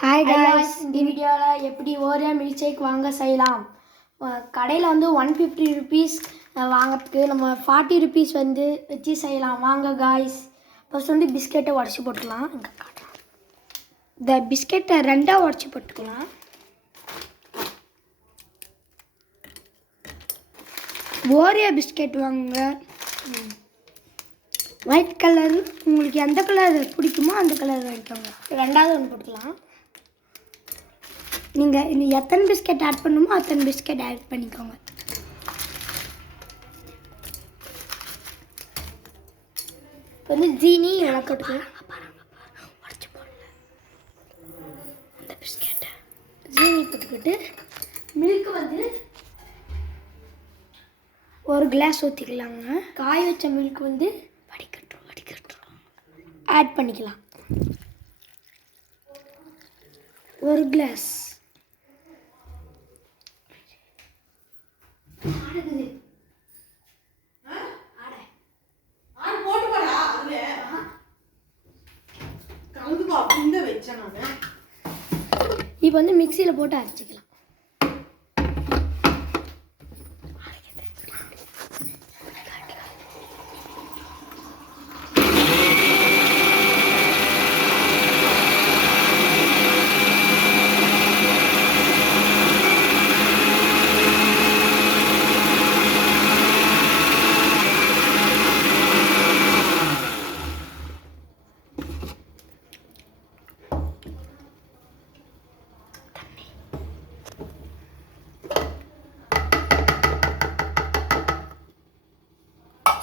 Hi guys, இந்த வீடியோவில் எப்படி ஓரியோ மில்க் ஷேக் வாங்க செய்யலாம். கடையில் வந்து 150 ருபீஸ் வாங்கிறதுக்கு நம்ம 40 ருபீஸ் வந்து வச்சு செய்யலாம். வாங்க காய்ஸ். ஃபஸ்ட் வந்து பிஸ்கெட்டை உடச்சி போட்டுக்கலாம். இங்கே காட்டுறோம். இந்த பிஸ்கெட்டை ரெண்டாக உடச்சி போட்டுக்கலாம். ஓரியோ பிஸ்கெட் வாங்குங்க. ஒயிட் கலர், உங்களுக்கு எந்த கலர் பிடிக்குமோ அந்த கலர் வாங்கிக்கோங்க. ரெண்டாவது ஒன்று போட்டுக்கலாம். நீங்கள் இன்னும் எத்தனை பிஸ்கெட் ஆட் பண்ணணுமோ அத்தனை பிஸ்கெட் ஆட் பண்ணிக்கோங்க. இப்போ வந்து ஜீனி எல்லாம் போட்டுக்கலாம். உடச்சி போடல அந்த பிஸ்கெட்டை ஜீனி போட்டுக்கிட்டு மில்க் வந்து ஒரு கிளாஸ் ஊற்றிக்கலாங்க. காய வச்ச மில்க் வந்து வடிகட்டும் ஆட் பண்ணிக்கலாம். ஒரு கிளாஸ் இப்போ வந்து மிக்சியில் போட்டு அரைச்சிக்கலாம்.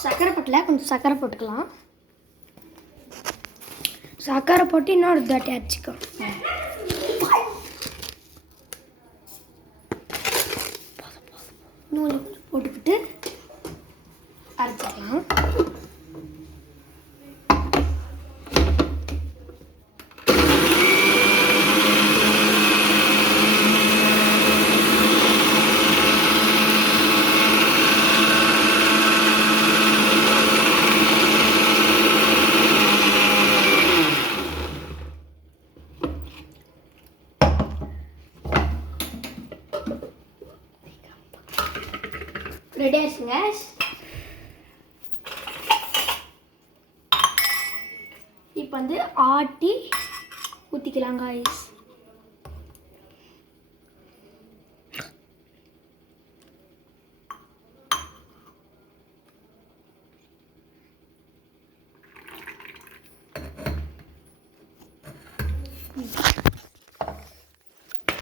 சர்க்கரை போட்டில் கொஞ்சம் சர்க்கரை போட்டுக்கலாம். சர்க்கரை போட்டு இன்னொரு தாட்டி அரைச்சிக்கோ. நூல் போட்டுக்கிட்டு அரைச்சிக்கலாம். ரெடி ஆயிடுச்சுங்க. இப்போ வந்து ஆட்டி ஊற்றிக்கலாம் காய்ஸ்.